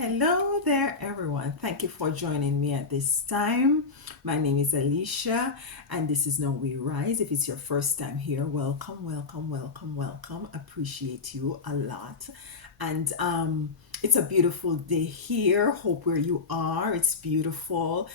Hello there, everyone. Thank you for joining me at this time. My name is Alicia, and this is Now We Rise. If it's your first time here, welcome, welcome, welcome, welcome. Appreciate you a lot. And it's a beautiful day here. Hope where you are, it's beautiful.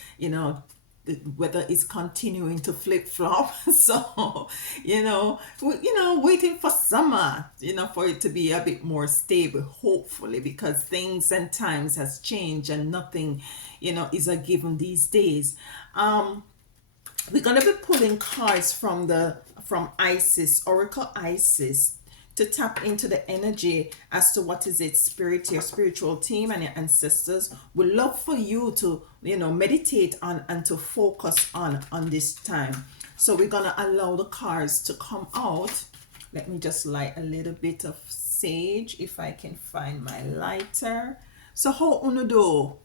The weather is continuing to flip flop. So, waiting for summer, for it to be a bit more stable, hopefully, because things and times has changed and nothing, is a given these days. We're gonna be pulling cards from Isis, Oracle Isis, to tap into the energy as to what is it, spirit, your spiritual team and your ancestors would love for you to, meditate on and to focus on this time. So we're gonna allow the cards to come out. Let me just light a little bit of sage if I can find my lighter. So how uno do?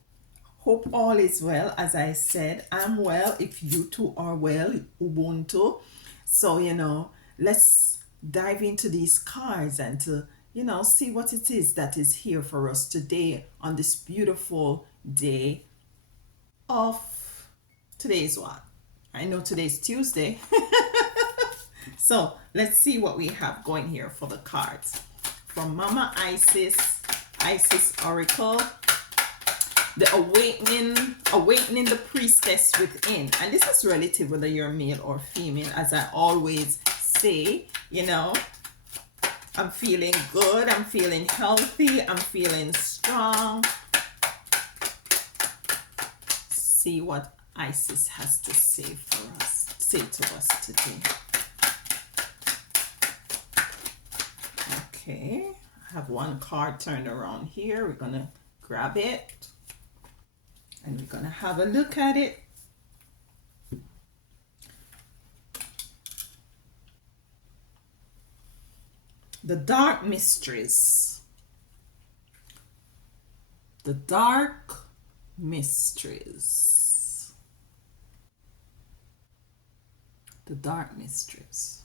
Hope all is well. As I said, I'm well. If you two are well, Ubuntu. So, let's dive into these cards and to, see what it is that is here for us today on this beautiful day of today's what? I know today's Tuesday. So, let's see what we have going here for the cards. From Mama Isis, Isis Oracle, the awakening the priestess within. And this is relative whether you're male or female, as I always say. I'm feeling good, I'm feeling healthy, I'm feeling strong. See what Isis has to say to us today. Okay, I have one card turned around here. We're gonna grab it and we're gonna have a look at it. The dark mysteries. The dark mysteries. The dark mysteries.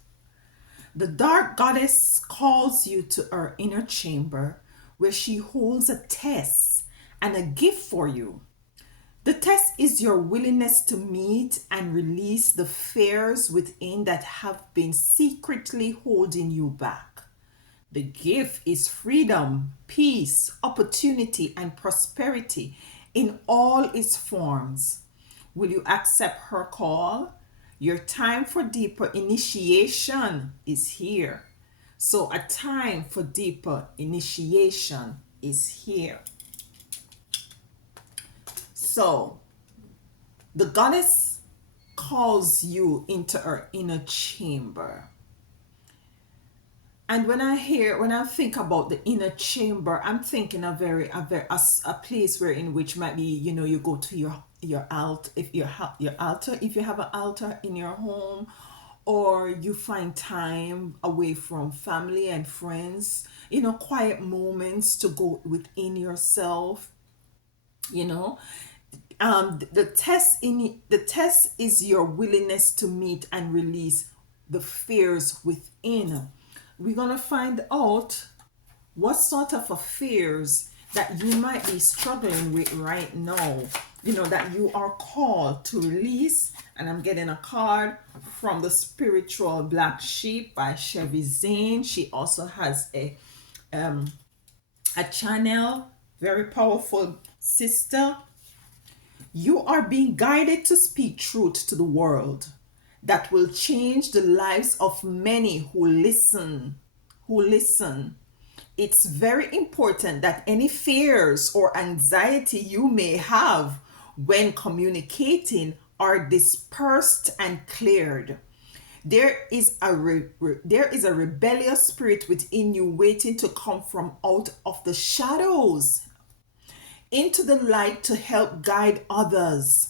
The dark goddess calls you to her inner chamber where she holds a test and a gift for you. The test is your willingness to meet and release the fears within that have been secretly holding you back. The gift is freedom, peace, opportunity, and prosperity in all its forms. Will you accept her call? Your time for deeper initiation is here. So, a time for deeper initiation is here. So, the goddess calls you into her inner chamber. And when I think about the inner chamber, I'm thinking a place where in which might be, you go to your altar, if you have an altar in your home, or you find time away from family and friends, quiet moments to go within yourself, you know the test is your willingness to meet and release the fears within. We're gonna find out what sort of fears that you might be struggling with right now, that you are called to release. And I'm getting a card from the Spiritual Black Sheep by Chevy Zane. She also has a channel, very powerful sister. You are being guided to speak truth to the world that will change the lives of many who listen. It's very important that any fears or anxiety you may have when communicating are dispersed and cleared. There is a rebellious spirit within you waiting to come from out of the shadows into the light to help guide others.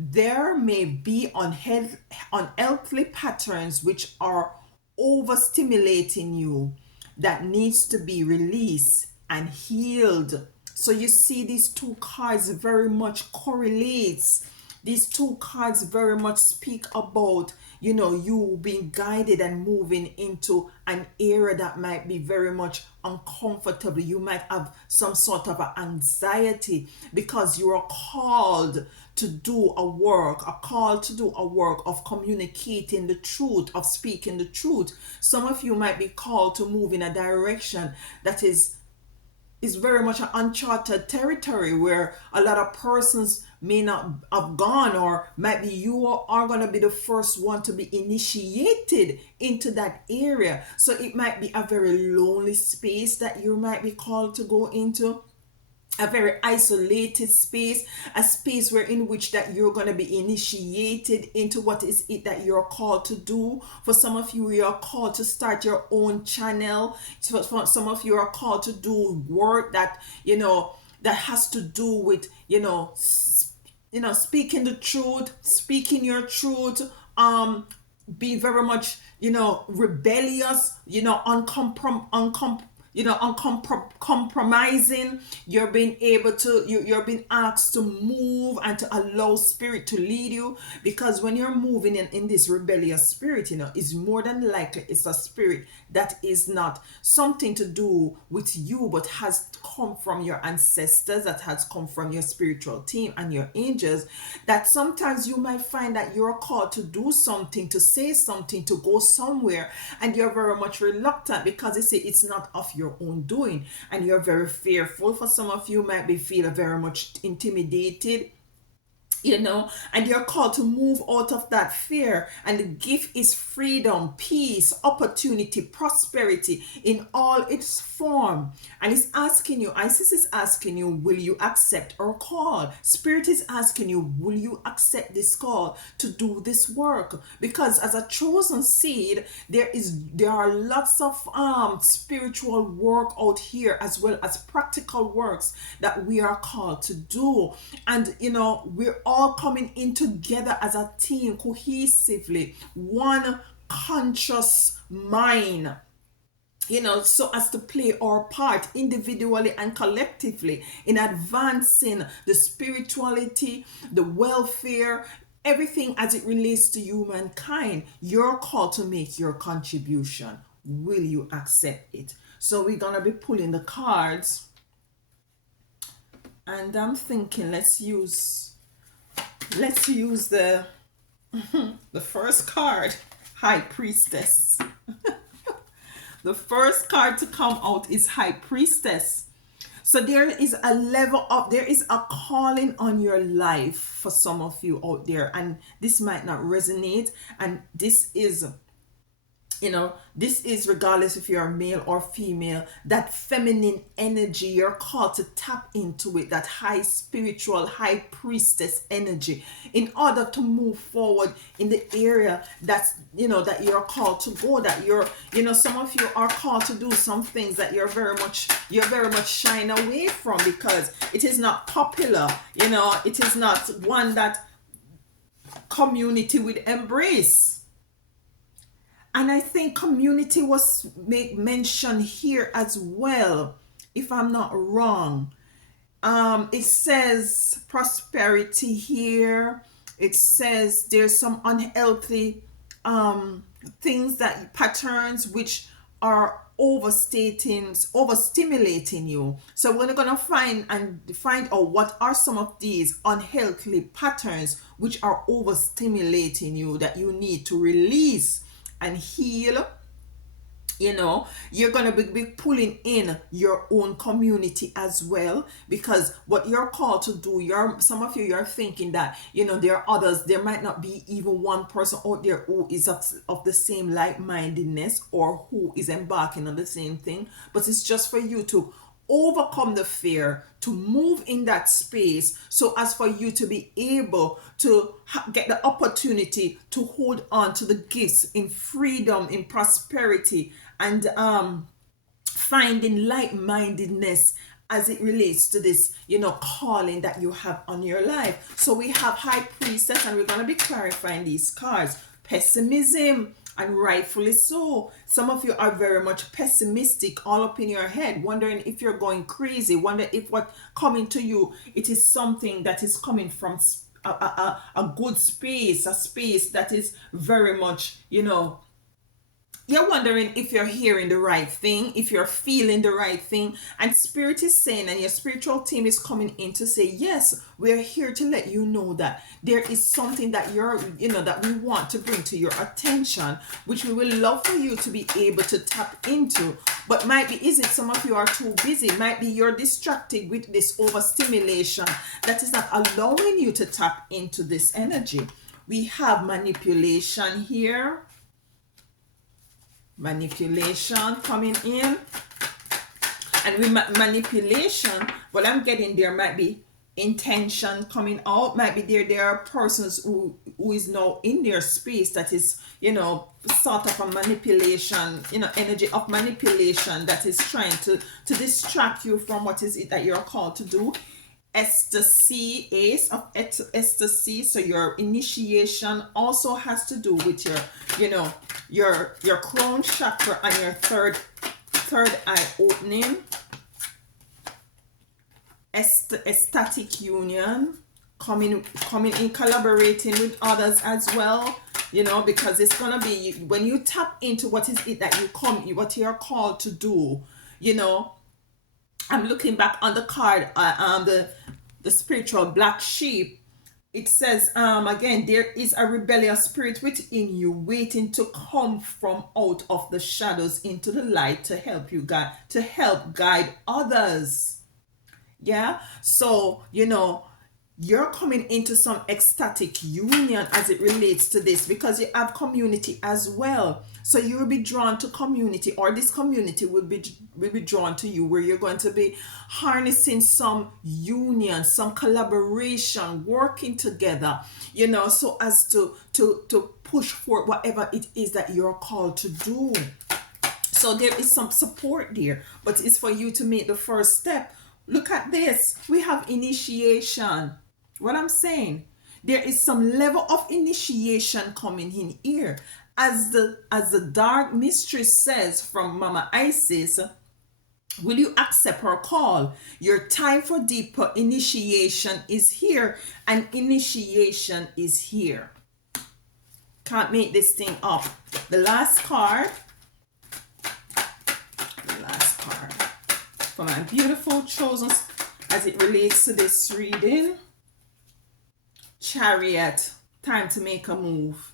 There may be unhealthy patterns which are overstimulating you that needs to be released and healed. So you see these two cards very much correlates These two cards very much speak about, you being guided and moving into an area that might be very much uncomfortable. You might have some sort of anxiety because you are called to do a work of communicating the truth, of speaking the truth. Some of you might be called to move in a direction that is very much an uncharted territory where a lot of persons may not have gone, or might be you are going to be the first one to be initiated into that area. So it might be a very lonely space that you might be called to go into, a very isolated space, a space where in which that you're going to be initiated into what is it that you're called to do. For some of you, you're called to start your own channel. So for some of you are called to do work that that has to do with speaking the truth, speaking your truth, be very much rebellious, uncompromising. You're being able to you're being asked to move and to allow spirit to lead you, because when you're moving in this rebellious spirit, it's more than likely it's a spirit that is not something to do with you, but has come from your ancestors, that has come from your spiritual team and your angels. That sometimes you might find that you're called to do something, to say something, to go somewhere, and you're very much reluctant because you see it's not of your own doing, and you're very fearful. For some of you might be feeling very much intimidated, and you're called to move out of that fear. And the gift is freedom, peace, opportunity, prosperity in all its form. And it's asking you, Isis is asking you, will you accept our call? Spirit is asking you, will you accept this call to do this work? Because as a chosen seed, there are lots of spiritual work out here, as well as practical works that we are called to do. And we're all coming in together as a team, cohesively, one conscious mind, so as to play our part individually and collectively in advancing the spirituality, the welfare, everything as it relates to humankind. You're called to make your contribution. Will you accept it? So we're gonna be pulling the cards, and I'm thinking let's use the the first card, High Priestess. The first card to come out is High Priestess. So there is a calling on your life for some of you out there, and this might not resonate, and this is regardless if you're male or female, that feminine energy. You're called to tap into it, that high spiritual, high priestess energy, in order to move forward in the area that you're called to go. That some of you are called to do some things that you're very much shying away from, because it is not popular. It is not one that community would embrace. And I think community was mentioned here as well, if I'm not wrong. It says prosperity here. It says there's some unhealthy patterns which are overstimulating you. So we're going to find out what are some of these unhealthy patterns which are overstimulating you, that you need to release and heal. You're going to be pulling in your own community as well, because what you're called to do, some of you're thinking that there are others, there might not be even one person out there who is of the same like-mindedness, or who is embarking on the same thing, but it's just for you to overcome the fear, to move in that space, so as for you to be able to get the opportunity to hold on to the gifts in freedom, in prosperity, and finding like-mindedness as it relates to this calling that you have on your life. So we have High Priestess, and we're going to be clarifying these cards. Pessimism, and rightfully so. Some of you are very much pessimistic, all up in your head, wondering if you're going crazy, wonder if what coming to you, it is something that is coming from a good space, a space that is very much, you're wondering if you're hearing the right thing, if you're feeling the right thing. And Spirit is saying, and your spiritual team is coming in to say, yes, we're here to let you know that there is something that that we want to bring to your attention, which we will love for you to be able to tap into. But might be, is it some of you are too busy? Might be you're distracted with this overstimulation that is not allowing you to tap into this energy. We have manipulation here, manipulation coming in, and with manipulation, what I'm getting there might be intention coming out. Might be there are persons who is now in their space that is, sort of a manipulation, energy of manipulation that is trying to distract you from what is it that you're called to do. Ecstasy, ace of ecstasy. So your initiation also has to do with your crown chakra and your third eye opening. Ecstatic union, coming in, collaborating with others as well, because it's gonna be when you tap into what is it that what you're called to do. I'm looking back on the card, the spiritual black sheep. It says, again, there is a rebellious spirit within you waiting to come from out of the shadows into the light to help guide others. Yeah. So, you're coming into some ecstatic union as it relates to this, because you have community as well. So you will be drawn to community, or this community will be drawn to you, where you're going to be harnessing some union, some collaboration, working together, so as to push for whatever it is that you're called to do. So there is some support there, but it's for you to make the first step. Look at this. We have initiation. What I'm saying, there is some level of initiation coming in here. As the dark mistress says from Mama Isis, will you accept her call? Your time for deeper initiation is here, and initiation is here. Can't make this thing up. The last card for my beautiful chosen as it relates to this reading. Chariot, time to make a move.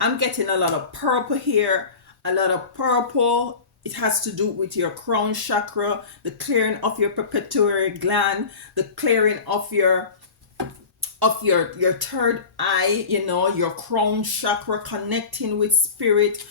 I'm getting a lot of purple here, a lot of purple. It has to do with your crown chakra, the clearing of your pituitary gland, the clearing of your third eye, your crown chakra, connecting with spirit,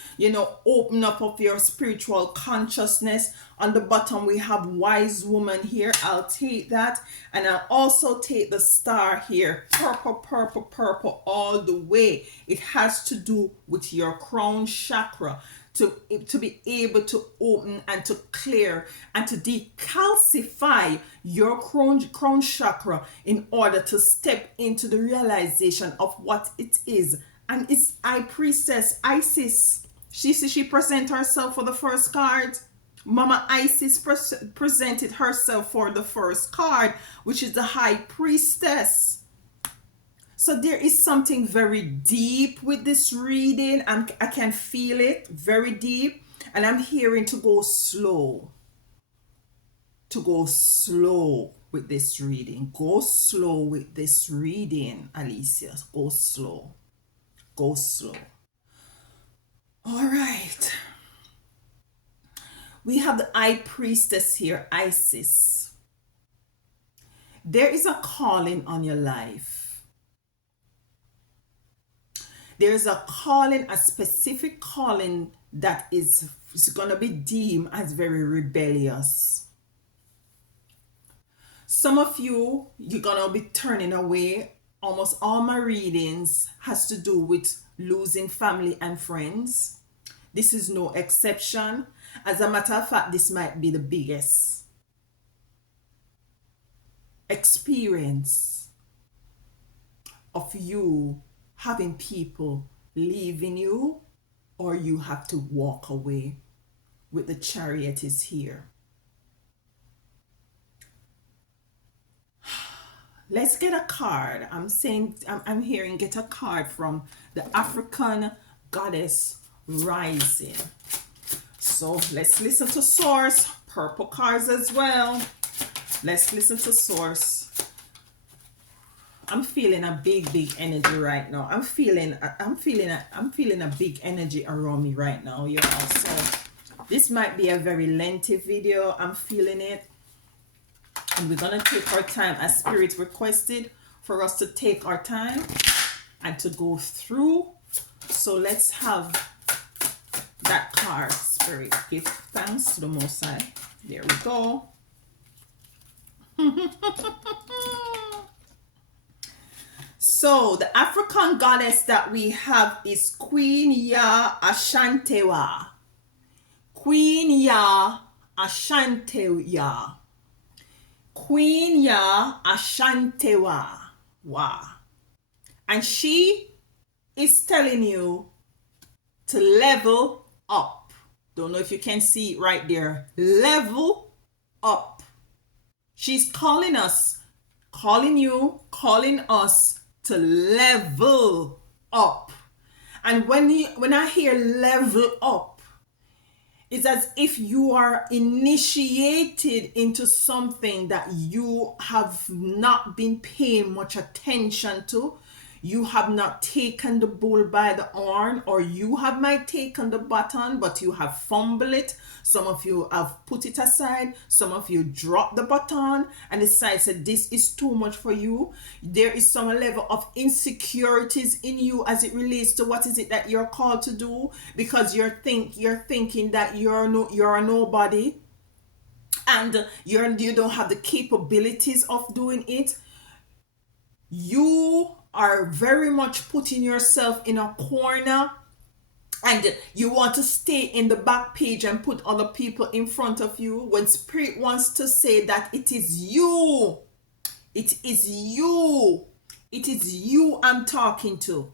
open up of your spiritual consciousness. On the bottom we have wise woman here. I'll take that, and I'll also take the star here. Purple all the way. It has to do with your crown chakra, to be able to open and to clear and to decalcify your crown chakra in order to step into the realization of what it is. And it's High Priestess Isis. She present herself for the first card. Mama Isis presented herself for the first card, which is the High Priestess. So there is something very deep with this reading. I can feel it very deep. And I'm hearing to go slow. To go slow with this reading. Go slow with this reading, Alicia. Go slow. Go slow. All right. We have the High Priestess here, Isis. There is a calling on your life. There's a calling, a specific calling that is going to be deemed as very rebellious. Some of you're going to be turning away. Almost all my readings has to do with losing family and friends. This is no exception. As a matter of fact, this might be the biggest experience of you having people leaving you, or you have to walk away. With the Chariot is here. let's get a card. I'm hearing get a card from the African goddess rising. So let's listen to source. Purple cards as well. Let's listen to source. I'm feeling a big energy right now. I'm feeling a big energy around me right now, y'all. So this might be a very lengthy video. I'm feeling it. And we're gonna take our time as Spirit requested for us to take our time and to go through. So let's have that card. Spirit, give thanks to the Most High. There we go. So the African goddess that we have is Queen Ya Ashantewa. Queen Ya Ashantewa. Queen Ya Ashantewa. Wow. And she is telling you to level up. Don't know if you can see it right there. Level up. She's calling us, calling you, calling us to level up. And when I hear level up, it's as if you are initiated into something that you have not been paying much attention to. You have not taken the bull by the horn, or you have might taken the baton, but you have fumbled it. Some of you have put it aside. Some of you dropped the baton and decided that this is too much for you. There is some level of insecurities in you as it relates to what is it that you're called to do, because you're thinking that you're a nobody, and you don't have the capabilities of doing it. You are very much putting yourself in a corner, and you want to stay in the back page and put other people in front of you, when Spirit wants to say that it is you. It is you. It is you I'm talking to.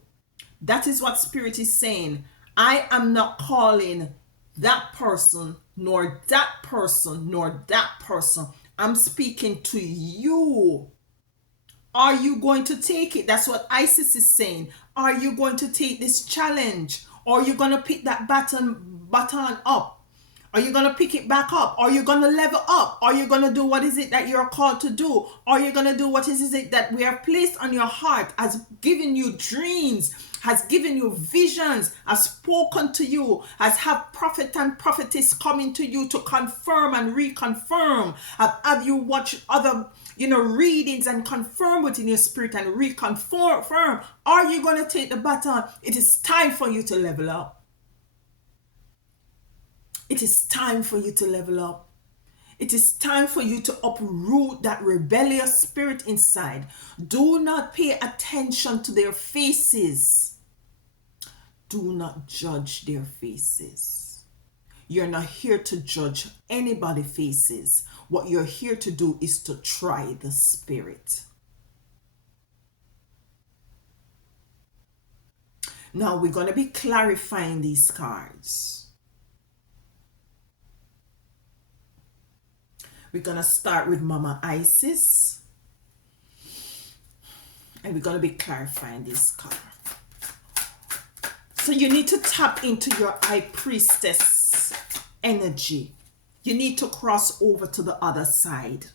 That is what Spirit is saying. I am not calling that person, nor that person, nor that person. I'm speaking to you. Are you going to take it? That's what Isis is saying. Are you going to take this challenge? Or are you going to pick that baton up? Are you going to pick it back up? Are you going to level up? Are you going to do what is it that you're called to do? Are you going to do what is it that we have placed on your heart, has given you dreams, has given you visions, has spoken to you, has had prophet and prophetess coming to you to confirm and reconfirm? Have you watched other readings and confirm within your spirit and reconfirm? Are you going to take the baton? It is time for you to level up. It is time for you to level up. It is time for you to uproot that rebellious spirit inside. Do not pay attention to their faces. Do not judge their faces. You're not here to judge anybody's faces. What you're here to do is to try the spirit. Now we're going to be clarifying these cards. We're going to start with Mama Isis. And we're going to be clarifying this card. So you need to tap into your High Priestess energy. You need to cross over to the other side.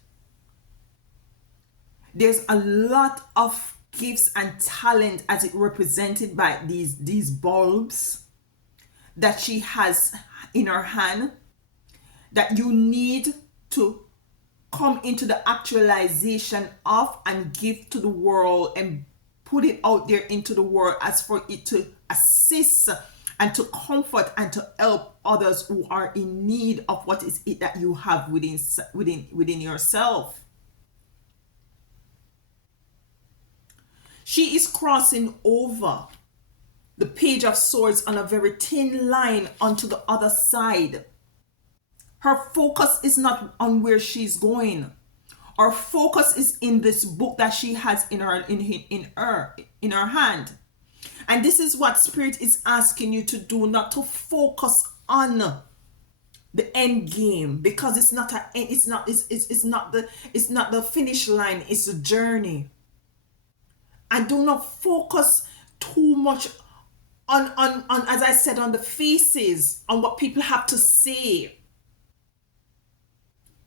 There's a lot of gifts and talent as it represented by these bulbs that she has in her hand, that you need to come into the actualization of and give to the world and put it out there into the world, as for it to assist and to comfort and to help others who are in need of what is it that you have within yourself. She is crossing over the Page of Swords on a very thin line onto the other side. Her focus is not on where she's going. Her focus is in this book that she has in her hand. And this is what Spirit is asking you to do, not to focus on the end game, because it's not a it's not it's not the finish line, it's a journey. And do not focus too much on, as I said, on the faces, on what people have to say.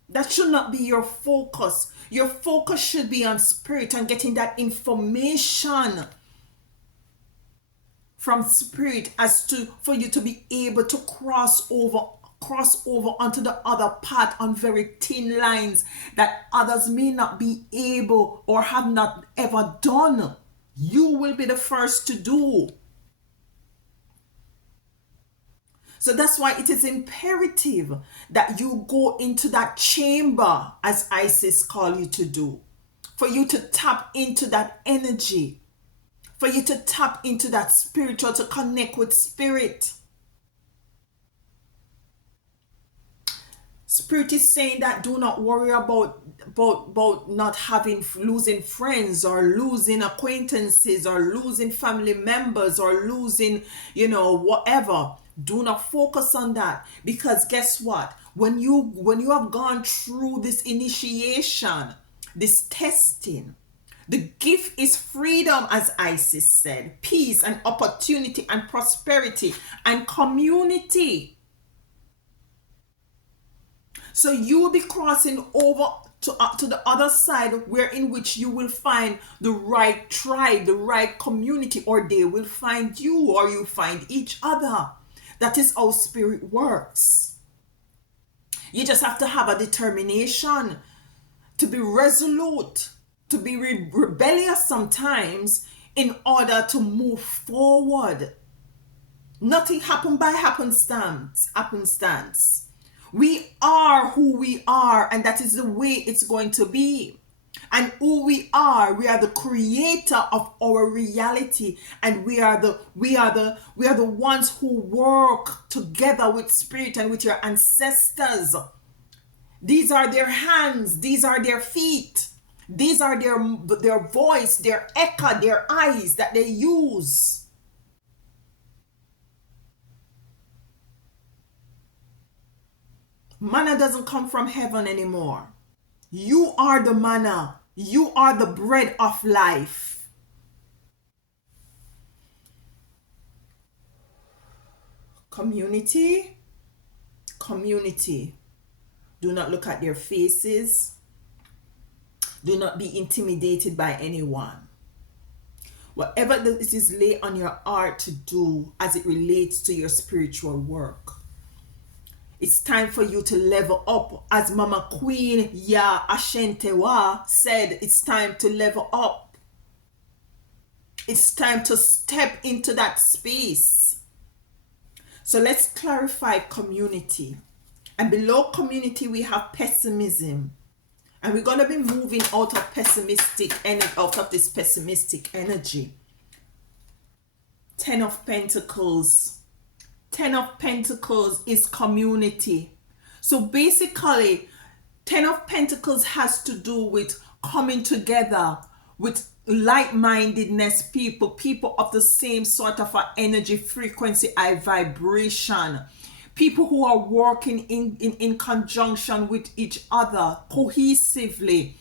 That should not be your focus. Your focus should be on spirit and getting that information from spirit as to for you to be able to cross over onto the other path on very thin lines that others may not be able or have not ever done. You will be the first to do. So that's why it is imperative that you go into that chamber, as Isis call you to do, for you to tap into that energy, for you to tap into that spiritual, to connect with spirit. Spirit is saying that do not worry about not having, losing friends or losing acquaintances or losing family members or losing, whatever. Do not focus on that, because guess what? When you have gone through this initiation, this testing, the gift is freedom, as Isis said, peace and opportunity and prosperity and community. So you will be crossing over to the other side, where in which you will find the right tribe, the right community, or they will find you, or you find each other. That is how spirit works. You just have to have a determination to be resolute, to be rebellious sometimes, in order to move forward. Nothing happened by happenstance. We are who we are, and that is the way it's going to be. And who we are the creator of our reality, and we are the ones who work together with spirit and with your ancestors. These are their hands, these are their feet, these are their voice, their echo, their eyes that they use. Manna doesn't come from heaven anymore. You are the manna. You are the bread of life. Community. Do not look at their faces. Do not be intimidated by anyone. Whatever it is laid on your heart to do as it relates to your spiritual work, it's time for you to level up. As Mama Queen Ya Ashentewa said, it's time to level up. It's time to step into that space. So let's clarify community. And below community, we have pessimism. And we're going to be moving out of this pessimistic energy. 10 of Pentacles. 10 of Pentacles is community. So basically, 10 of Pentacles has to do with coming together with like-mindedness, people of the same sort of energy, frequency, vibration. People who are working in conjunction with each other cohesively,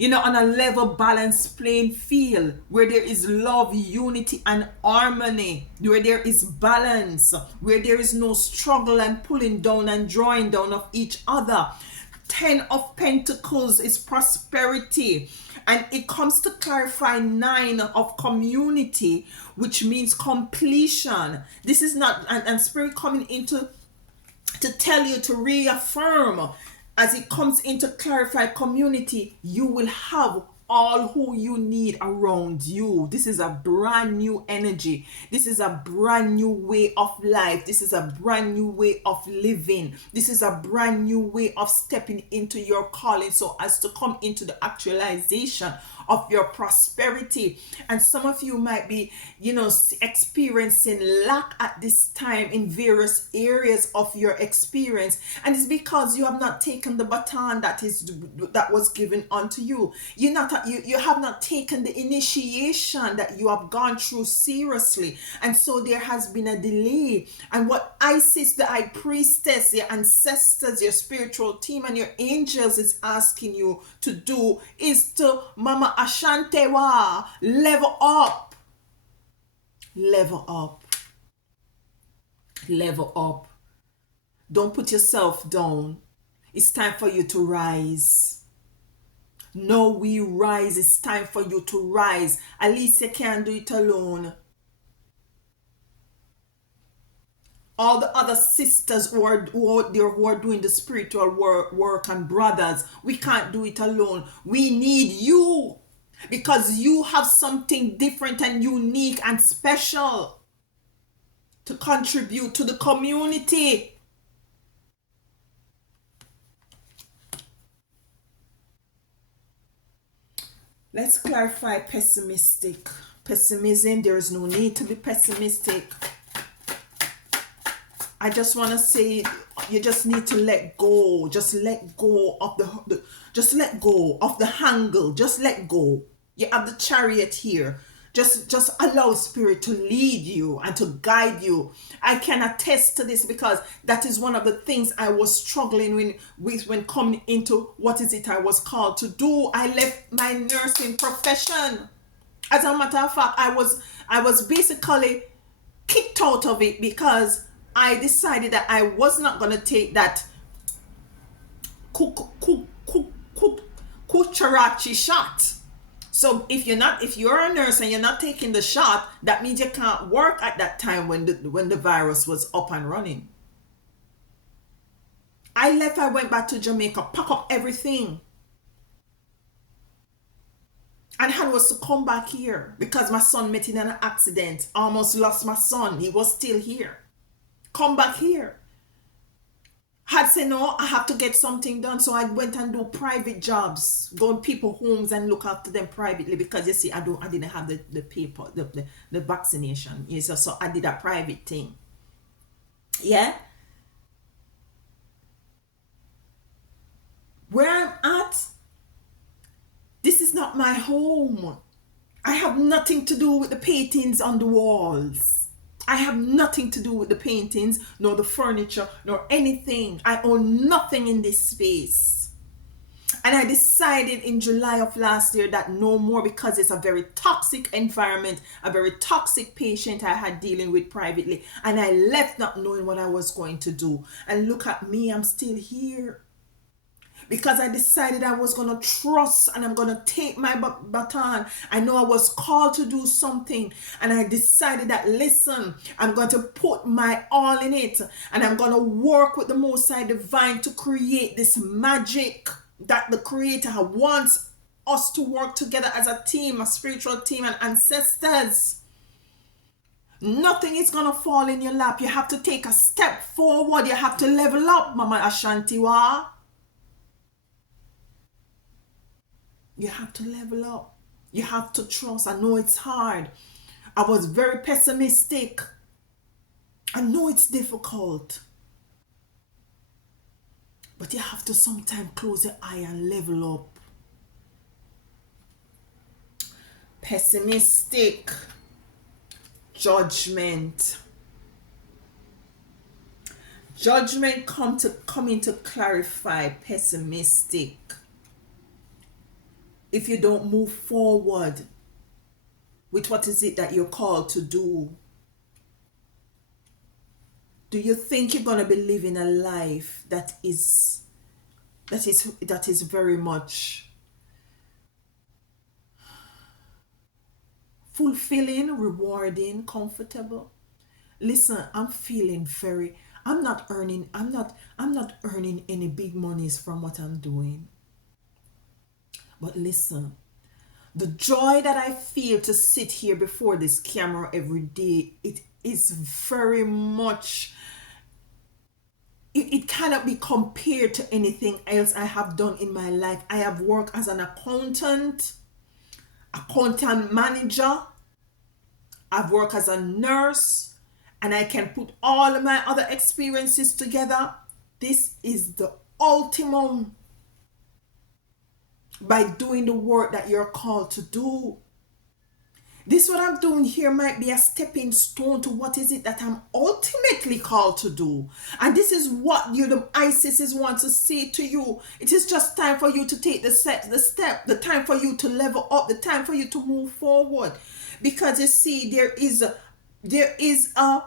on a level balanced playing field, where there is love, unity and harmony, where there is balance, where there is no struggle and pulling down and drawing down of each other. 10 of Pentacles is prosperity, and it comes to clarify 9 of community, which means completion. This is not, and spirit coming into to tell you, to reaffirm, as it comes into clarify community, you will have all who you need around you. This is a brand new energy. This is a brand new way of life. This is a brand new way of living. This is a brand new way of stepping into your calling, so as to come into the actualization of your prosperity. And some of you might be, experiencing lack at this time in various areas of your experience, and it's because you have not taken the baton that was given unto you. You're not you have not taken the initiation that you have gone through seriously, and so there has been a delay. And what Isis, the high priestess, your ancestors, your spiritual team, and your angels is asking you to do is to, Mama Ashantewa, level up, level up, level up. Don't put yourself down. It's time for you to rise. No, we rise. It's time for you to rise. Alicia can't do it alone. All the other sisters who are doing the spiritual work, and brothers, we can't do it alone. We need you, because you have something different and unique and special to contribute to the community. Let's clarify pessimistic. Pessimism, there is no need to be pessimistic. I just want to say, you just need to let go. Just let go of just let go of the handle. Just let go. You have the chariot here. Just allow spirit to lead you and to guide you. I can attest to this, because that is one of the things I was struggling with when coming into what is it I was called to do. I left my nursing profession. As a matter of fact, I was basically kicked out of it, because I decided that I was not going to take that kucharachi shot. So if you're a nurse and you're not taking the shot, that means you can't work at that time when the virus was up and running. I left, I went back to Jamaica, pack up everything, and I was to come back here because my son met in an accident. Almost lost my son. He was still here. Come back here. Had said no, I have to get something done, so I went and do private jobs, go in people homes and look after them privately, because you see, I didn't have the paper, the vaccination. Yes, so I did a private thing. Yeah. Where I'm at, this is not my home. I have nothing to do with the paintings on the walls. I have nothing to do with the paintings, nor the furniture, nor anything. I own nothing in this space. And I decided in July of last year that no more, because it's a very toxic environment, a very toxic patient I had dealing with privately. And I left not knowing what I was going to do. And look at me, I'm still here. Because I decided I was going to trust, and I'm going to take my baton. I know I was called to do something, and I decided that, listen, I'm going to put my all in it, and I'm going to work with the Most High Divine to create this magic that the Creator wants us to work together as a team, a spiritual team, and ancestors. Nothing is going to fall in your lap. You have to take a step forward. You have to level up, Mama Ashantiwa. You have to level up. You have to trust. I know it's hard. I was very pessimistic. I know it's difficult. But you have to sometimes close your eye and level up. Pessimistic. Judgment. Judgment coming to clarify pessimistic. If you don't move forward with what is it that you're called to do, do you think you're going to be living a life that is very much fulfilling, rewarding, comfortable? Listen, I'm not earning any big monies from what I'm doing. But listen, the joy that I feel to sit here before this camera every day, it is very much, it cannot be compared to anything else I have done in my life. I have worked as an accountant manager. I've worked as a nurse, and I can put all of my other experiences together. This is the ultimum. by doing the work that you're called to do. This what I'm doing here might be a stepping stone to what is it that I'm ultimately called to do. And this is what you, the Isis, is want to say to you. It is just time for you to take the step, the time for you to level up, the time for you to move forward. Because you see, there is a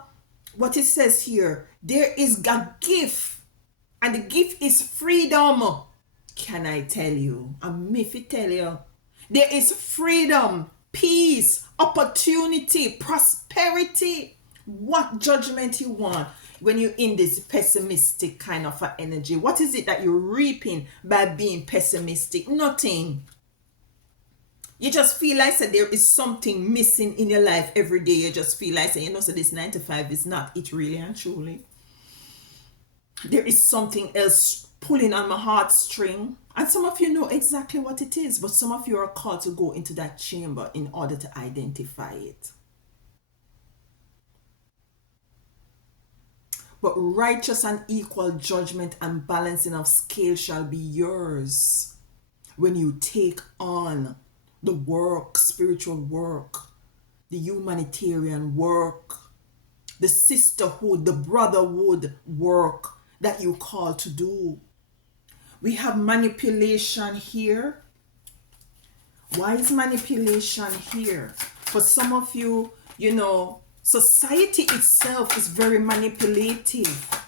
what it says here. There is a gift, and the gift is freedom. Can I tell you? I'm Miffy tell you. There is freedom, peace, opportunity, prosperity. What judgment you want when you're in this pessimistic kind of energy? What is it that you're reaping by being pessimistic? Nothing. You just feel like so there is something missing in your life every day. You just feel like so this 9 to 5 is not it really and truly. There is something else pulling on my heartstring. And some of you know exactly what it is, but some of you are called to go into that chamber in order to identify it. But righteous and equal judgment and balancing of scale shall be yours when you take on the work, spiritual work, the humanitarian work, the sisterhood, the brotherhood work that you call to do. We have manipulation here. Why is manipulation here? For some of you, society itself is very manipulative.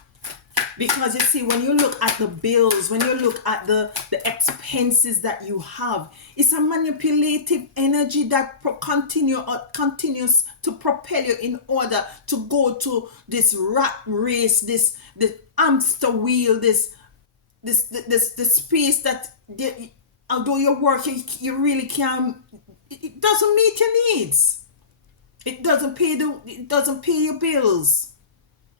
Because you see, when you look at the bills, when you look at the expenses that you have, it's a manipulative energy that continues to propel you in order to go to this rat race, this hamster wheel, this space that although you work, you really can't. It doesn't meet your needs. It doesn't pay your bills.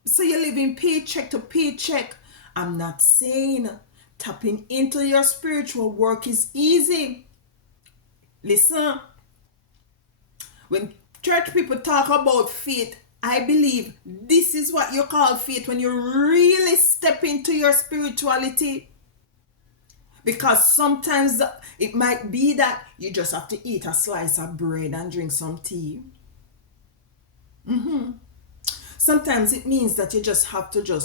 So you're living paycheck to paycheck. I'm not saying tapping into your spiritual work is easy. Listen, when church people talk about faith, I believe this is what you call faith, when you really step into your spirituality. Because sometimes it might be that you just have to eat a slice of bread and drink some tea. Sometimes it means that you just have to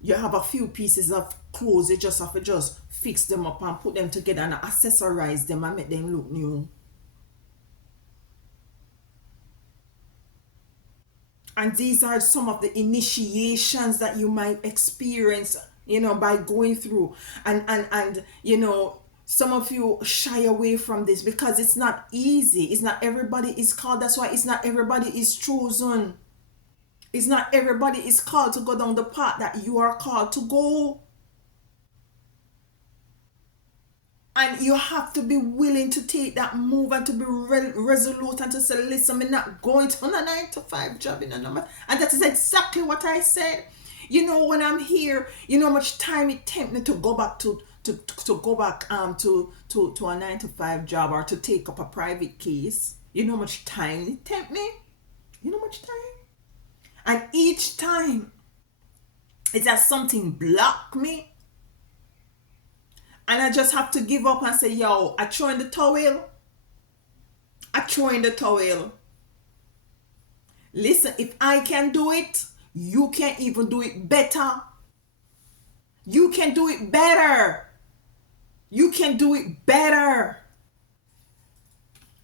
you have a few pieces of clothes, you just have to fix them up and put them together and accessorize them and make them look new. And these are some of the initiations that you might experience, by going through. And some of you shy away from this because it's not easy. It's not everybody is called. That's why it's not everybody is chosen. It's not everybody is called to go down the path that you are called to go. And you have to be willing to take that move and to be resolute and to say, listen, I'm not going to a 9 to 5 job in a number. And that is exactly what I said. When I'm here, how much time it takes me to go back to go back to a 9 to 5 job or to take up a private case. You know how much time it takes me? You know how much time? And each time, it's as something block me. And I just have to give up and say, yo, I throw in the towel. Listen, if I can do it, you can even do it better. You can do it better.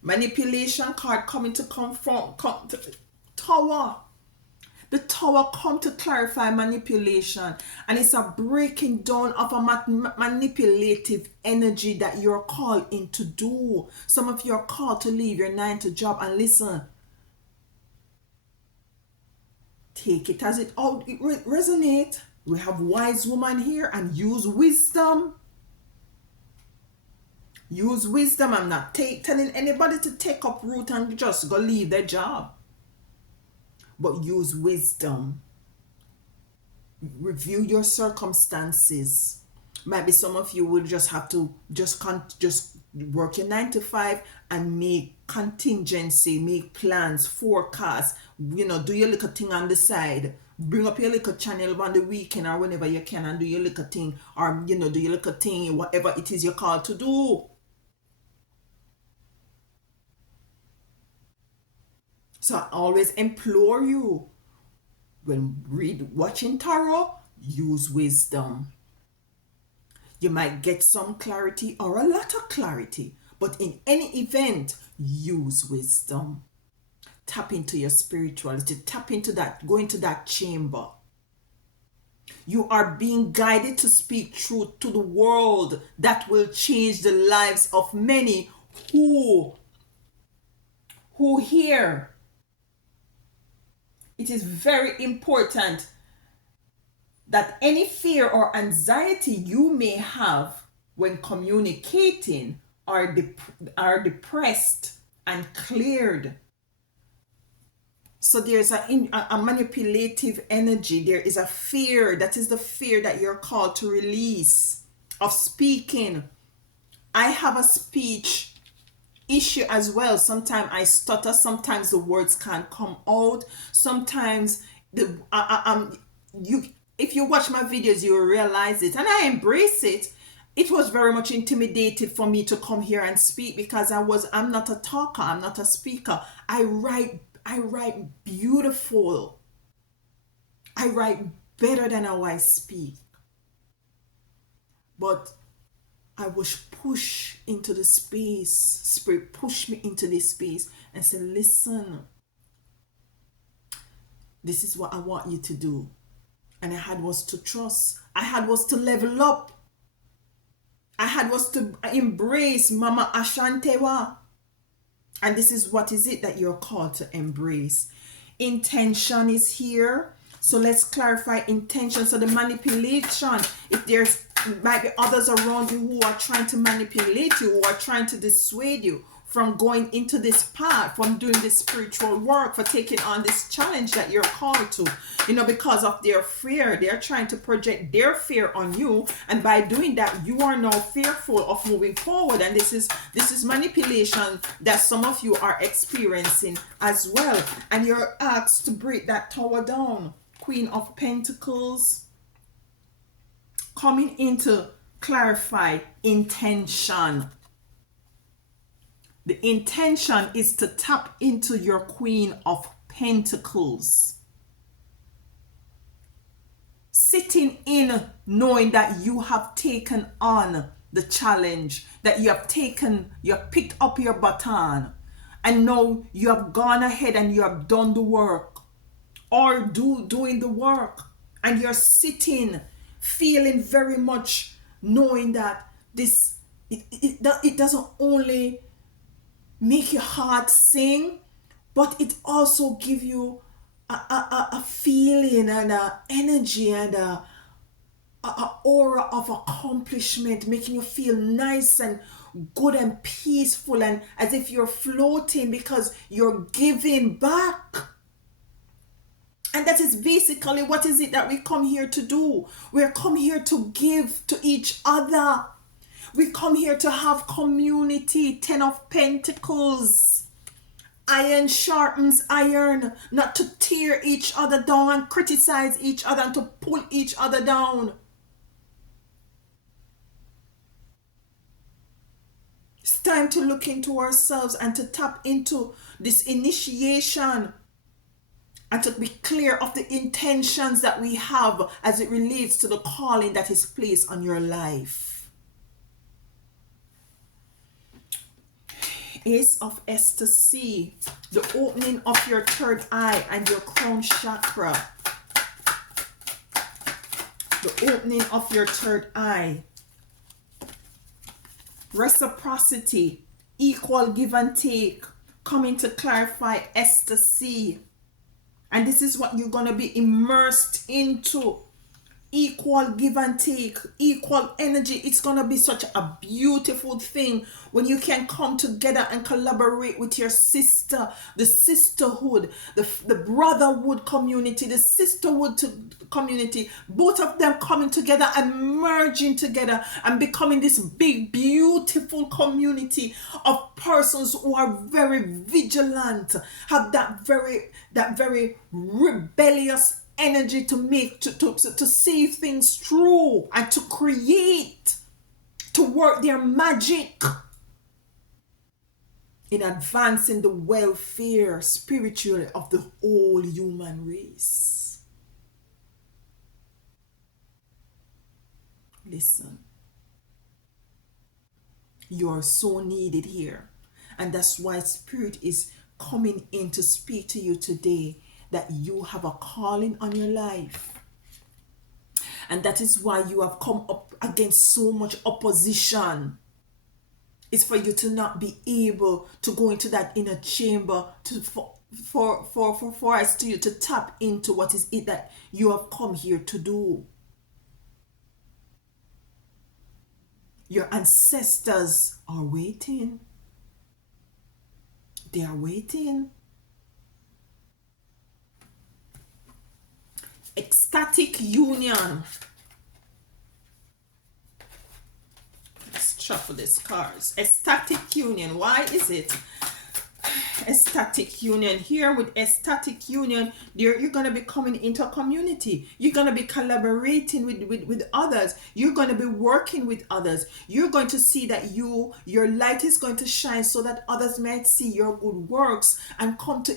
Manipulation card coming to confront Tower. The Tower come to clarify manipulation, and it's a breaking down of a manipulative energy that you're called in to do. Some of you are called to leave your 9 to job, and listen, take it as it resonate. We have wise woman here, and use wisdom. I'm not telling anybody to take up root and just go leave their job. But use wisdom. Review your circumstances. Maybe some of you will just have to just work your 9 to 5 and make contingency, make plans, forecast. Do your little thing on the side. Bring up your little channel on the weekend or whenever you can and do your little thing, or do your little thing, whatever it is you're called to do. So I always implore you, when watching tarot, use wisdom. You might get some clarity or a lot of clarity, but in any event, use wisdom. Tap into your spirituality, tap into that, go into that chamber. You are being guided to speak truth to the world that will change the lives of many who hear. It is very important that any fear or anxiety you may have when communicating are depressed and cleared. So there's a manipulative energy. There is a fear. That is the fear that you're called to release of speaking. I have a speech issue as well. Sometimes I stutter. Sometimes the words can't come out. Sometimes if you watch my videos, you will realize it, and I embrace it. It was very much intimidated for me to come here and speak because I'm not a talker. I'm not a speaker. I write beautiful. I write better than how I speak. But I was pushed into the space. Spirit pushed me into this space and said, listen, this is what I want you to do. And I had was to trust. I had was to level up. I had was to embrace Mama Ashantewa. And this is what is it that you're called to embrace. Intention is here. So let's clarify intention. So the manipulation, if there's might be others around you who are trying to manipulate you, who are trying to dissuade you from going into this path, from doing this spiritual work, for taking on this challenge that you're called to, because of their fear. They're trying to project their fear on you, and by doing that, you are now fearful of moving forward. And this is manipulation that some of you are experiencing as well. And you're asked to break that tower down. Queen of Pentacles coming in to clarify intention. The intention is to tap into your Queen of Pentacles. Sitting in, knowing that you have taken on the challenge, that you have picked up your baton, and now you have gone ahead and you have done the work, or doing the work, and you're sitting, feeling very much, knowing that it doesn't only make your heart sing, but it also give you a feeling and an energy and a aura of accomplishment, making you feel nice and good and peaceful, and as if you're floating because you're giving back. And that is basically what is it that we come here to do. We're come here to give to each other. We come here to have community. 10 of Pentacles. Iron sharpens iron. Not to tear each other down and criticize each other and to pull each other down. It's time to look into ourselves and to tap into this initiation and to be clear of the intentions that we have as it relates to the calling that is placed on your life. Ace of Ecstasy, the opening of your third eye and your crown chakra. The opening of your third eye. Reciprocity, equal give and take, coming to clarify ecstasy. And this is what you're going to be immersed into. Equal give and take, equal energy. It's going to be such a beautiful thing when you can come together and collaborate with your sister, the sisterhood, the brotherhood community, the sisterhood community, both of them coming together and merging together and becoming this big, beautiful community of persons who are very vigilant, have that very rebellious energy to make to see things through and to create, to work their magic. in advancing the welfare spiritually of the whole human race. Listen, you are so needed here. And that's why Spirit is coming in to speak to you today, that you have a calling on your life. And that is why you have come up against so much opposition. It's for you to not be able to go into that inner chamber to for us to you to tap into what is it that you have come here to do. Your ancestors are waiting. They are waiting. Ecstatic union. Let's shuffle these cards. Ecstatic union. Why is it ecstatic union? Here with ecstatic union, you're going to be coming into a community. You're going to be collaborating with others. You're going to be working with others. You're going to see that your light is going to shine so that others might see your good works and come to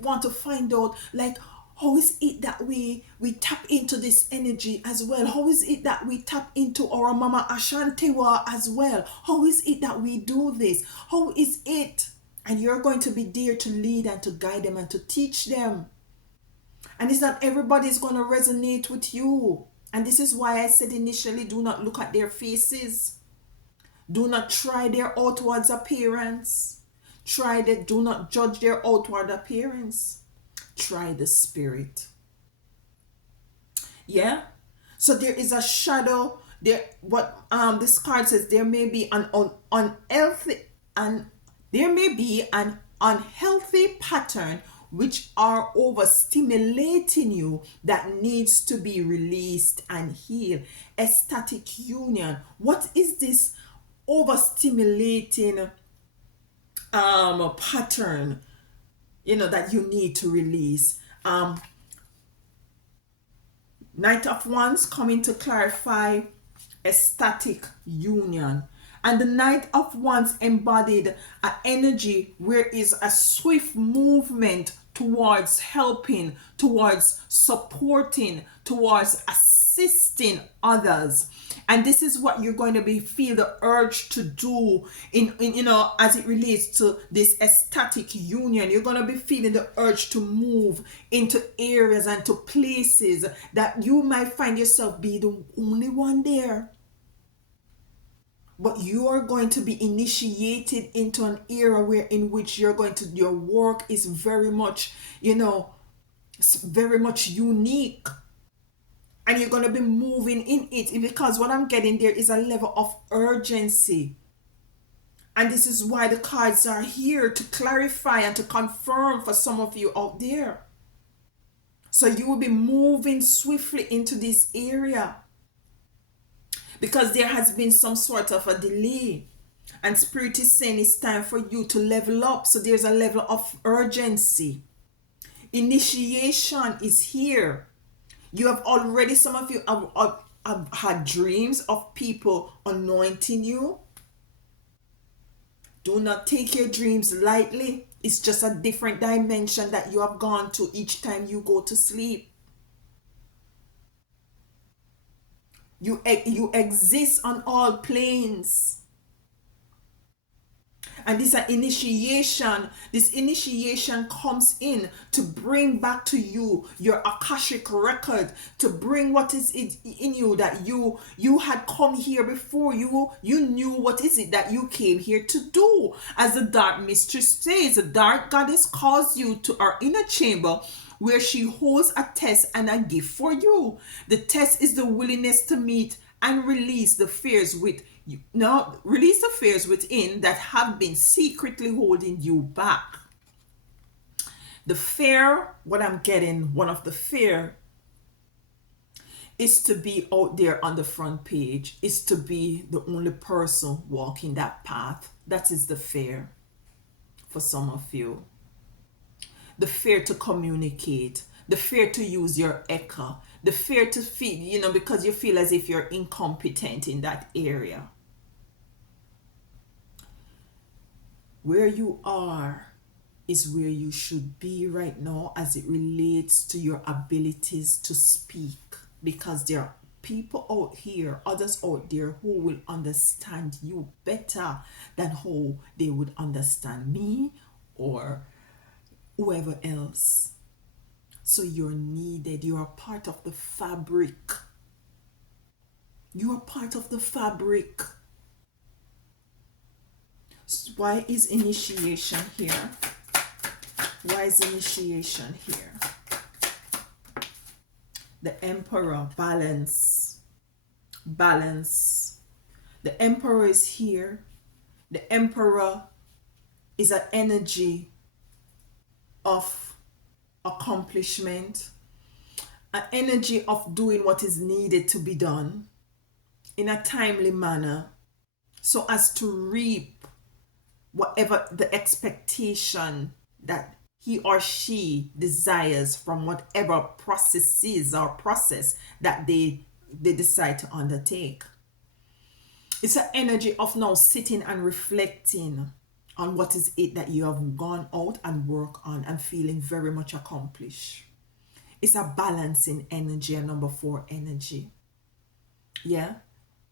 want to find out, like, how is it that we tap into this energy as well? How is it that we tap into our Mama Ashantewa as well? How is it that we do this? How is it? And you're going to be there to lead and to guide them and to teach them. And it's not everybody's going to resonate with you. And this is why I said initially, do not look at their faces. Do not try their outward appearance. Do not judge their outward appearance. Try the spirit. Yeah? So there is a shadow. What this card says, there may be an unhealthy pattern which are overstimulating you that needs to be released and healed. Ecstatic union. What is this overstimulating pattern, that you need to release? Knight of Wands coming to clarify ecstatic union. And the Knight of Wands embodied an energy where is a swift movement towards helping, towards supporting, towards assisting others. And this is what you're going to feel the urge to do in as it relates to this ecstatic union. You're going to be feeling the urge to move into areas and to places that you might find yourself be the only one there. But you are going to be initiated into an era in which your work is very much, very much unique. And you're going to be moving in it, because what I'm getting there is a level of urgency. And this is why the cards are here to clarify and to confirm for some of you out there. So you will be moving swiftly into this area, because there has been some sort of a delay, and Spirit is saying it's time for you to level up. So there's a level of urgency. Initiation is here. You have already, some of you have had dreams of people anointing you. Do not take your dreams lightly. It's just a different dimension that you have gone to each time you go to sleep. You exist on all planes. And this initiation comes in to bring back to you your Akashic record, to bring what is it in you that you had come here before. You knew what is it that you came here to do. As the Dark Mistress says, the Dark Goddess calls you to our inner chamber, where she holds a test and a gift for you. The test is the willingness to meet and release the fears release the fears within that have been secretly holding you back. The fear, what I'm getting, one of the fear is to be out there on the front page, is to be the only person walking that path. That is the fear for some of you. The fear to communicate, the fear to use your echo, the fear to feel, because you feel as if you're incompetent in that area. Where you are is where you should be right now as it relates to your abilities to speak, because there are people out here, others out there, who will understand you better than how they would understand me or whoever else. So you're needed. You are part of the fabric. You are part of the fabric. Why is initiation here? Why is initiation here? The Emperor, balance. Balance. The Emperor is here. The Emperor is an energy of accomplishment, an energy of doing what is needed to be done in a timely manner so as to reap whatever the expectation that he or she desires from whatever processes or process that they decide to undertake. It's an energy of now sitting and reflecting on what is it that you have gone out and work on and feeling very much accomplished. It's a balancing energy, a number 4 energy. Yeah,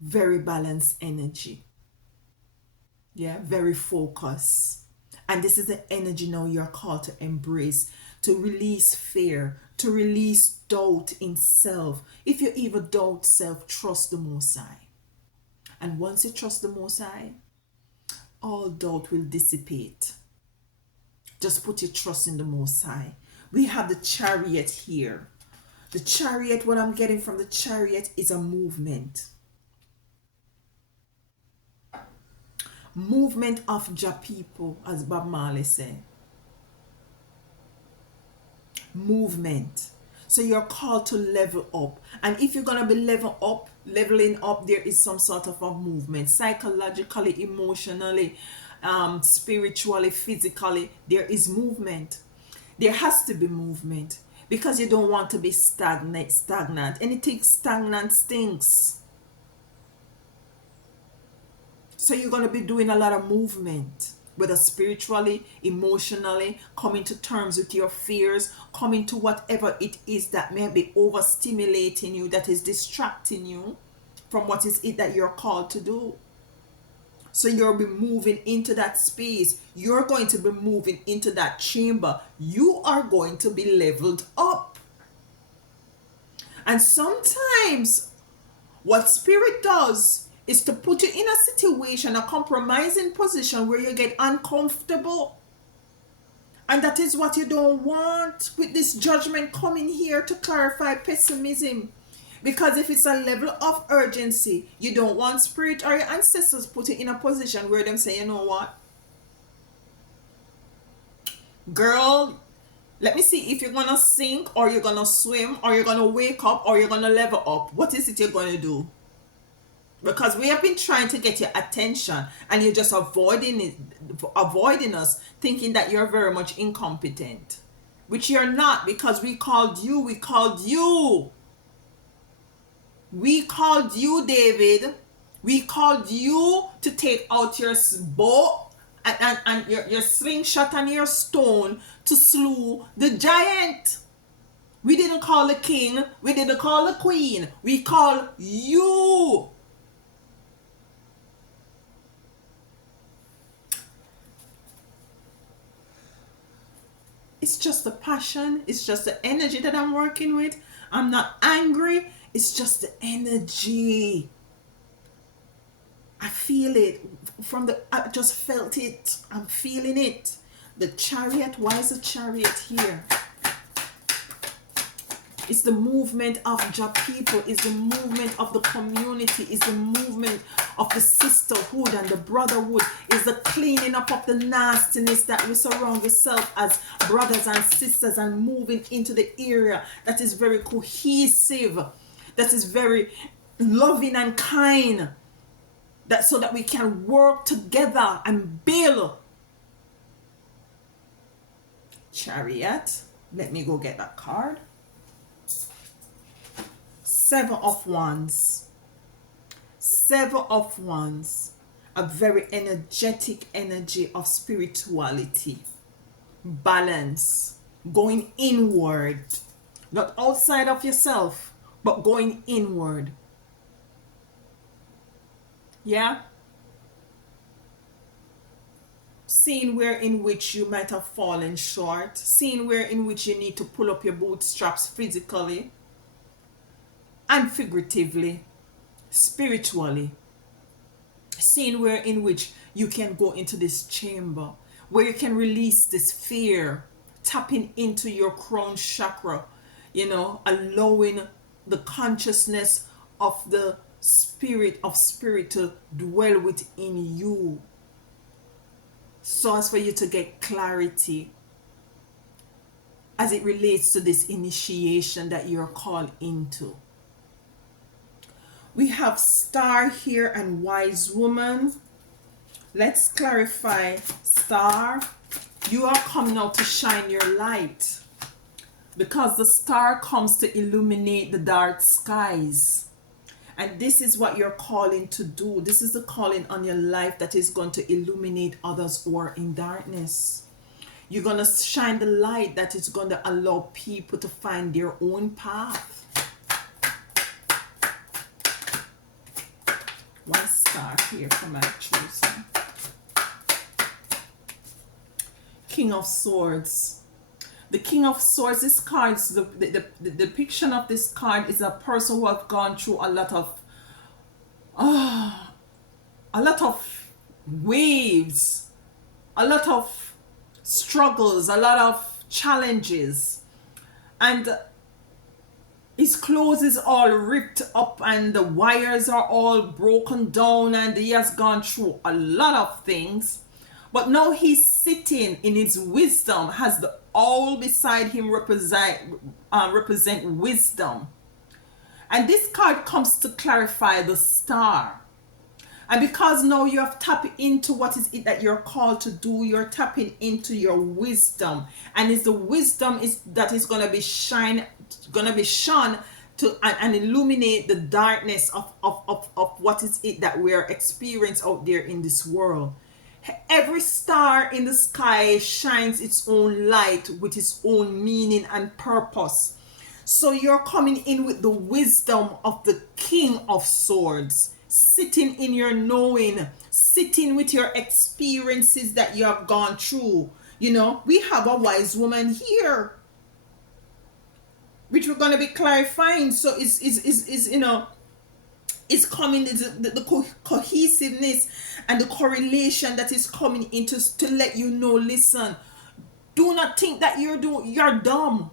very balanced energy. Yeah, very focused. And this is the energy now you're called to embrace, to release fear, to release doubt in self. If you even doubt self, trust the Most High. And once you trust the Most High, all doubt will dissipate. Just put your trust in the Most High. We have the Chariot here. The Chariot, what I'm getting from the Chariot is a movement. Movement of Jah people, as Bob Marley said. Movement. So you're called to level up. And if you're going to be leveling up, there is some sort of a movement. Psychologically, emotionally, spiritually, physically, there is movement. There has to be movement. Because you don't want to be stagnant. Anything stagnant stinks. So you're going to be doing a lot of movement, whether spiritually, emotionally, coming to terms with your fears, coming to whatever it is that may be overstimulating you, that is distracting you from what is it that you're called to do. So you'll be moving into that space. You're going to be moving into that chamber. You are going to be leveled up. And sometimes what Spirit does is to put you in a situation, a compromising position where you get uncomfortable. And that is what you don't want with this judgment coming here to clarify pessimism. Because if it's a level of urgency, you don't want Spirit or your ancestors put you in a position where them say, you know what? Girl, let me see if you're going to sink or you're going to swim or you're going to wake up or you're going to level up. What is it you're going to do? Because we have been trying to get your attention and you're just avoiding us, thinking that you're very much incompetent. Which you're not, because we called you, David. We called you to take out your bow and your slingshot and your stone to slew the giant. We didn't call the king. We didn't call the queen. We called you. It's just the passion. It's just the energy that I'm working with. I'm not angry. It's just the energy. I feel it. I just felt it. I'm feeling it. The Chariot. Why is the Chariot here? It's the movement of Jah people. It's the movement of the community. It's the movement of the sisterhood and the brotherhood. It's the cleaning up of the nastiness that we surround ourselves as brothers and sisters and moving into the area that is very cohesive, that is very loving and kind, that so that we can work together and build. Chariot. Let me go get that card. 7 of Wands. 7 of Wands. a very energetic energy of spirituality, balance, going inward, not outside of yourself, but going inward. Yeah? Seeing where in which you might have fallen short, seeing where in which you need to pull up your bootstraps physically and figuratively, spiritually, seeing where in which you can go into this chamber where you can release this fear, tapping into your crown chakra, allowing the consciousness of the spirit to dwell within you, so as for you to get clarity as it relates to this initiation that you're called into. We have Star here and Wise Woman. Let's clarify. Star, you are coming out to shine your light, because the star comes to illuminate the dark skies. And this is what you're calling to do. This is the calling on your life that is going to illuminate others who are in darkness. You're going to shine the light that is going to allow people to find their own path. One star here for my chosen. King of Swords. The King of Swords, this card, the depiction of this card is a person who has gone through a lot of waves, a lot of struggles, a lot of challenges, and his clothes is all ripped up and the wires are all broken down, and he has gone through a lot of things. But now he's sitting in his wisdom, has the owl beside him represent wisdom. And this card comes to clarify the star. And because now you have tapped into what is it that you're called to do, you're tapping into your wisdom. And it's the wisdom that is going to be shone to and illuminate the darkness of what is it that we're experiencing out there in this world. Every star in the sky shines its own light with its own meaning and purpose. So you're coming in with the wisdom of the King of Swords, sitting in your knowing, sitting with your experiences that you have gone through. We have a Wise Woman here, which we're going to be clarifying. So it's coming, the cohesiveness and the correlation that is coming into to let you know, listen, do not think that you're dumb.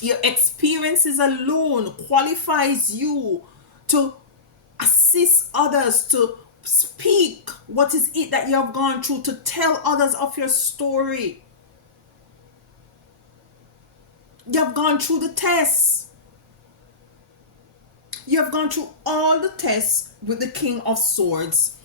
Your experiences alone qualifies you to assist others, to speak what is it that you have gone through, to tell others of your story. You have gone through the tests. You have gone through all the tests with the King of Swords.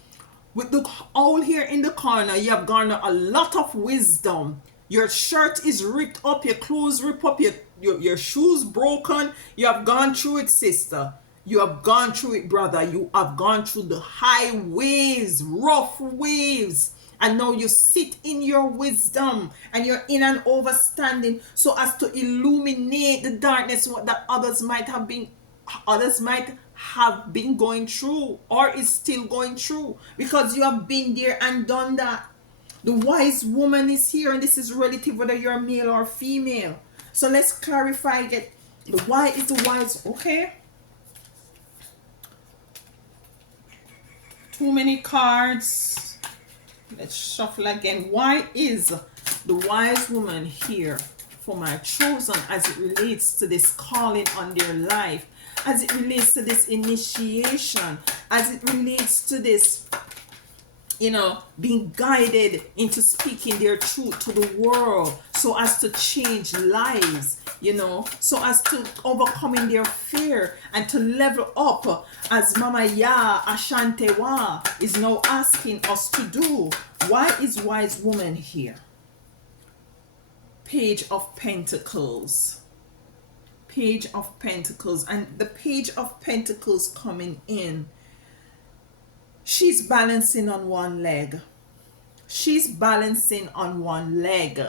With the owl here in the corner, you have garnered a lot of wisdom. Your shirt is ripped up, your clothes ripped up, your shoes broken. You have gone through it, sister. You have gone through it, brother. You have gone through the high waves, rough waves. And now you sit in your wisdom and you're in an overstanding so as to illuminate the darkness that others might have been going through or is still going through, because you have been there and done that. The Wise Woman is here, and this is relative whether you're male or female. So let's clarify that why is the wise. Okay, too many cards. Let's shuffle again. Why is the Wise Woman here for my chosen as it relates to this calling on their life, as it relates to this initiation, as it relates to this, being guided into speaking their truth to the world so as to change lives, so as to overcoming their fear and to level up, as Mama Ya Ashantewa is now asking us to do. Why is Wise Woman here? Page of Pentacles. Page of Pentacles. And the Page of Pentacles coming in She's balancing on one leg. She's balancing on one leg.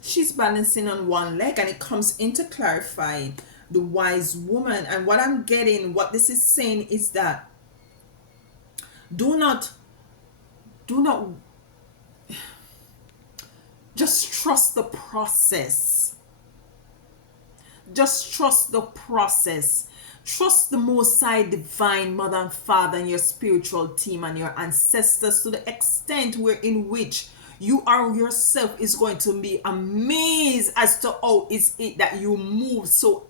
She's balancing on one leg, and it comes into clarifying the wise woman. And what I'm getting, what this is saying is that do not, do not, just trust the process. Just trust the process. Trust the Most High Divine Mother and Father and your spiritual team and your ancestors to the extent where in which you are yourself is going to be amazed as to how is it that you move so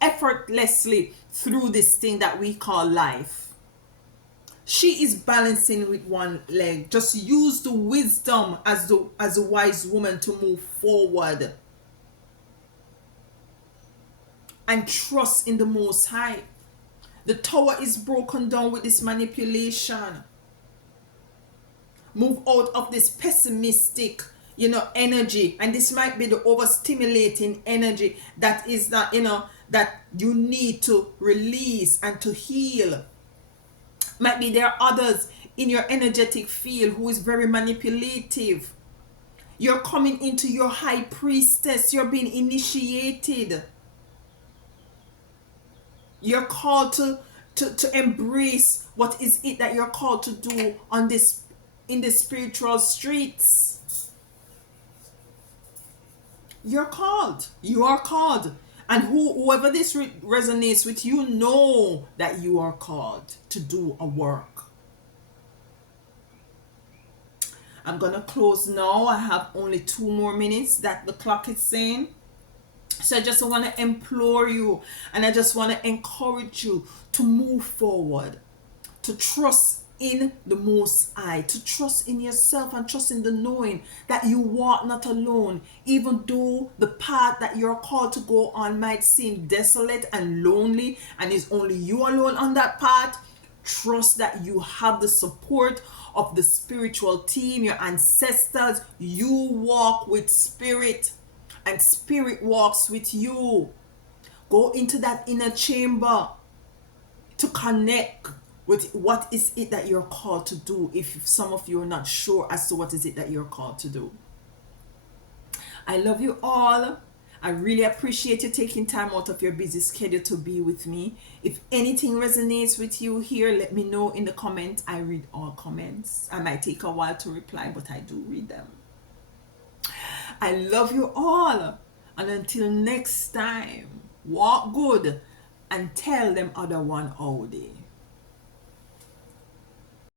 effortlessly through this thing that we call life. She is balancing with one leg. Just use the wisdom as a wise woman to move forward. And trust in the Most High. The tower is broken down with this manipulation. Move out of this pessimistic, energy. And this might be the overstimulating energy that is that, that you need to release and to heal. Might be there are others in your energetic field who is very manipulative. You're coming into your high priestess. You're being initiated. You're called to embrace what is it that you're called to do in the spiritual streets. You're called. You are called. And whoever this resonates with, you know that you are called to do a work. I'm going to close now. I have only 2 more minutes that the clock is saying. So I just want to implore you, and I just want to encourage you to move forward, to trust in the Most High, to trust in yourself and trust in the knowing that you walk not alone. Even though the path that you're called to go on might seem desolate and lonely and it's only you alone on that path, trust that you have the support of the spiritual team, your ancestors. You walk with spirit and spirit walks with you. Go into that inner chamber to connect with what is it that you're called to do, if some of you are not sure as to what is it that you're called to do. I love you all. I really appreciate you taking time out of your busy schedule to be with me. If anything resonates with you here, let me know in the comments. I read all comments. I might take a while to reply, but I do read them. I love you all. And until next time, walk good and tell them other one how they.